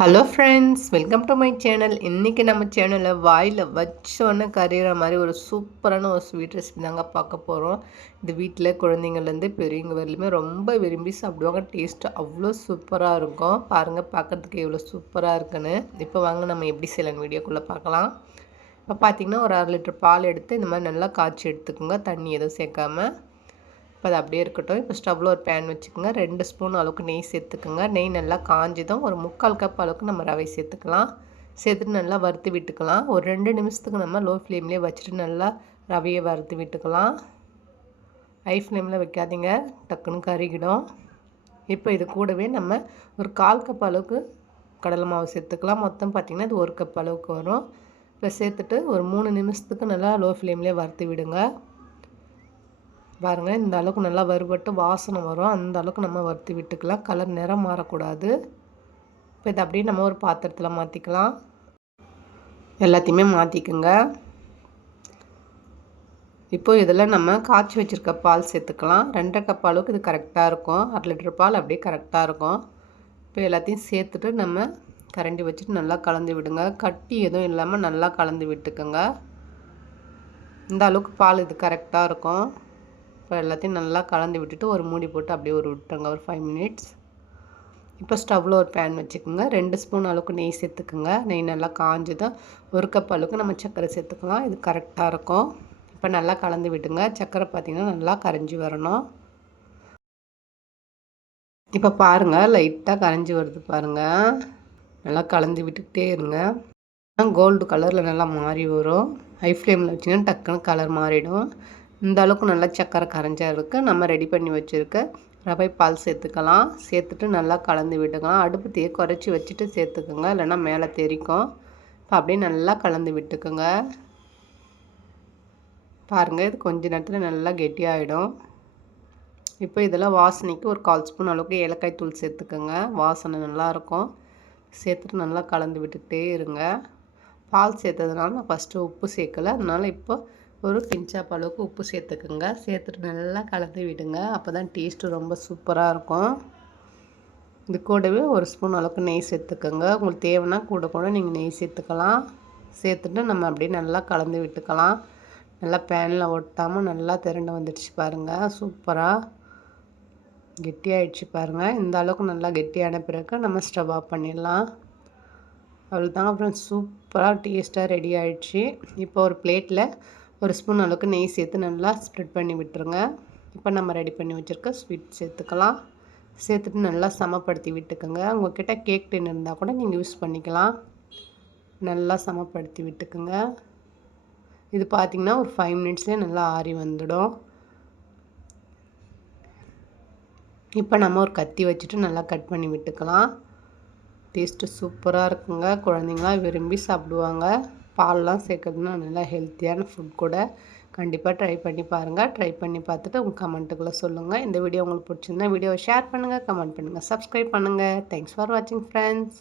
Hello friends, welcome to my channel. இன்றைக்கி நம்ம சேனலில் வாயில் வச்சோன்னே கரையிற மாதிரி ஒரு சூப்பரான ஒரு ஸ்வீட் ரெசிபி தாங்க பார்க்க போகிறோம். இது வீட்டில் குழந்தைங்கள்லேருந்து பெரியவங்க வரலுமே ரொம்ப விரும்பி சாப்பிடுவாங்க. டேஸ்ட்டு அவ்வளோ சூப்பராக இருக்கும். பாருங்கள், பார்க்குறதுக்கு எவ்வளோ சூப்பராக இருக்குன்னு. இப்போ வாங்க நம்ம எப்படி செய்யலான்னு வீடியோக்குள்ளே பார்க்கலாம். இப்போ பார்த்திங்கன்னா ஒரு 1/2 லிட்டர் பால் எடுத்து இந்த மாதிரி நல்லா காய்ச்சி எடுத்துக்கோங்க, தண்ணி எதுவும் சேர்க்காமல். இப்போ அது அப்படியே இருக்கட்டும். இப்போ ஸ்டவ்வில் ஒரு பேன் வச்சுக்கோங்க. 2 ஸ்பூன் அளவுக்கு நெய் சேர்த்துக்குங்க. நெய் நல்லா காஞ்சதும் ஒரு 3/4 கப் அளவுக்கு நம்ம ரவை சேர்த்துக்கலாம். சேர்த்துட்டு நல்லா வறுத்து விட்டுக்கலாம். ஒரு 2 நிமிஷத்துக்கு நம்ம லோ ஃப்ளேம்லேயே வச்சுட்டு நல்லா ரவையை வறுத்து விட்டுக்கலாம். ஹை ஃப்ளேமில் வைக்காதீங்க, டக்குன்னு கருகிடும். இப்போ இது கூடவே நம்ம ஒரு 1/4 கப் அளவுக்கு கடலை மாவு சேர்த்துக்கலாம். மொத்தம் பார்த்திங்கன்னா இது 1 கப் அளவுக்கு வரும். இப்போ சேர்த்துட்டு ஒரு 3 நிமிஷத்துக்கு நல்லா லோ ஃப்ளேம்லேயே வறுத்து விடுங்க. பாருங்கள், இந்த அளவுக்கு நல்லா வறுபட்டு வாசனை வரும். அந்த அளவுக்கு நம்ம வறுத்து விட்டுக்கலாம். கலர் நிறம் மாறக்கூடாது. இப்போ இதை அப்படியே நம்ம ஒரு பாத்திரத்தில் மாற்றிக்கலாம். எல்லாத்தையுமே மாற்றிக்குங்க. இப்போ இதில் நம்ம காய்ச்சி வச்சுருக்க பால் சேர்த்துக்கலாம். 2.5 கப் அளவுக்கு இது கரெக்டாக இருக்கும். 1/2 லிட்டர் பால் அப்படியே கரெக்டாக இருக்கும். இப்போ எல்லாத்தையும் சேர்த்துட்டு நம்ம கரண்டி வச்சுட்டு நல்லா கலந்து விடுங்க. கட்டி எதுவும் இல்லாமல் நல்லா கலந்து விட்டுக்குங்க. இந்த அளவுக்கு பால் இது கரெக்டாக இருக்கும். இப்போ எல்லாத்தையும் நல்லா கலந்து விட்டுட்டு ஒரு மூடி போட்டு அப்படியே விட்டுருங்க ஒரு 5 மினிட்ஸ். இப்போ ஸ்டவ்வில் ஒரு பேன் வச்சுக்கோங்க. 2 ஸ்பூன் அளவுக்கு நெய் சேர்த்துக்குங்க. நெய் நல்லா காஞ்சதும் 1 கப் அளவுக்கு நம்ம சர்க்கரை சேர்த்துக்கலாம். இது கரெக்டாக இருக்கும். இப்போ நல்லா கலந்து விட்டுங்க. சர்க்கரை பார்த்திங்கன்னா நல்லா கரைஞ்சி வரணும். இப்போ பாருங்கள், லைட்டாக கரைஞ்சி வருது பாருங்கள். நல்லா கலந்து விட்டுக்கிட்டே இருங்க. கோல்டு கலரில் நல்லா மாறி வரும். ஹை ஃப்ளேமில் வச்சிங்கன்னா டக்குன்னு கலர் மாறிடும். இந்த அளவுக்கு நல்லா சக்கரை கரைஞ்சா இருக்குது. நம்ம ரெடி பண்ணி வச்சுருக்க ரவை பால் சேர்த்துக்கலாம். சேர்த்துட்டு நல்லா கலந்து விட்டுக்கலாம். அடுப்பு தீயை குறைச்சி வச்சுட்டு சேர்த்துக்குங்க, இல்லைன்னா மேலே தெரிக்கும். இப்போ அப்படியே நல்லா கலந்து விட்டுக்குங்க. பாருங்கள், இது கொஞ்ச நேரத்தில் நல்லா கெட்டியாகிடும். இப்போ இதில் வாசனைக்கு ஒரு 1/4 ஸ்பூன் அளவுக்கு ஏலக்காய் தூள் சேர்த்துக்குங்க. வாசனை நல்லாயிருக்கும். சேர்த்துட்டு நல்லா கலந்து விட்டுக்கிட்டே இருங்க. பால் சேர்த்ததுனால நான் ஃபஸ்ட்டு உப்பு சேர்க்கலை, அதனால் இப்போ ஒரு பிஞ்சாப் அளவுக்கு உப்பு சேர்த்துக்குங்க. சேர்த்துட்டு நல்லா கலந்து விடுங்க. அப்போ தான் டேஸ்ட்டு ரொம்ப சூப்பராக இருக்கும். இது கூடவே ஒரு ஸ்பூன் அளவுக்கு நெய் சேர்த்துக்கோங்க. உங்களுக்கு தேவைன்னா கூட நீங்கள் நெய் சேர்த்துக்கலாம். சேர்த்துட்டு நம்ம அப்படியே நல்லா கலந்து விட்டுக்கலாம். நல்லா பேனில் ஒட்டாமல் நல்லா திரண்டு வந்துடுச்சு பாருங்கள். சூப்பராக கெட்டியாகிடுச்சு பாருங்கள். இந்த அளவுக்கு நல்லா கெட்டியான பிறகு நம்ம ஸ்டவ் ஆஃப் பண்ணிடலாம். அவ்வளோதாங்க ஃப்ரெண்ட்ஸ், சூப்பராக டேஸ்ட்டாக ரெடி ஆகிடுச்சு. இப்போ ஒரு பிளேட்டில் ஒரு ஸ்பூன் அளவுக்கு நெய் சேர்த்து நல்லா ஸ்ப்ரெட் பண்ணி விட்டுருங்க. இப்போ நம்ம ரெடி பண்ணி வச்சுருக்க ஸ்வீட் சேர்த்துக்கலாம். சேர்த்துட்டு நல்லா சமப்படுத்தி விட்டுக்குங்க. உங்கள்கிட்ட கேக் டின் இருந்தால் கூட நீங்கள் யூஸ் பண்ணிக்கலாம். நல்லா சமப்படுத்தி விட்டுக்குங்க. இது பார்த்திங்கன்னா ஒரு 5 மினிட்ஸ்லேயே நல்லா ஆறி வந்துடும். இப்போ நம்ம ஒரு கத்தி வச்சுட்டு நல்லா கட் பண்ணி விட்டுக்கலாம். டேஸ்ட்டு சூப்பராக இருக்குங்க. குழந்தைங்களாம் விரும்பி சாப்பிடுவாங்க. பால்லாம் சேர்க்கறதுனா நல்லா ஹெல்த்தியான ஃபுட் கூட. கண்டிப்பாக ட்ரை பண்ணி பாருங்கள். ட்ரை பண்ணி பார்த்துட்டு உங்கள் கமெண்ட்டுக்குள்ளே சொல்லுங்கள். இந்த வீடியோ உங்களுக்கு பிடிச்சிருந்தா வீடியோவை ஷேர் பண்ணுங்கள், கமெண்ட் பண்ணுங்கள், சப்ஸ்கிரைப் பண்ணுங்கள். தேங்க்ஸ் ஃபார் வாட்சிங் ஃப்ரெண்ட்ஸ்.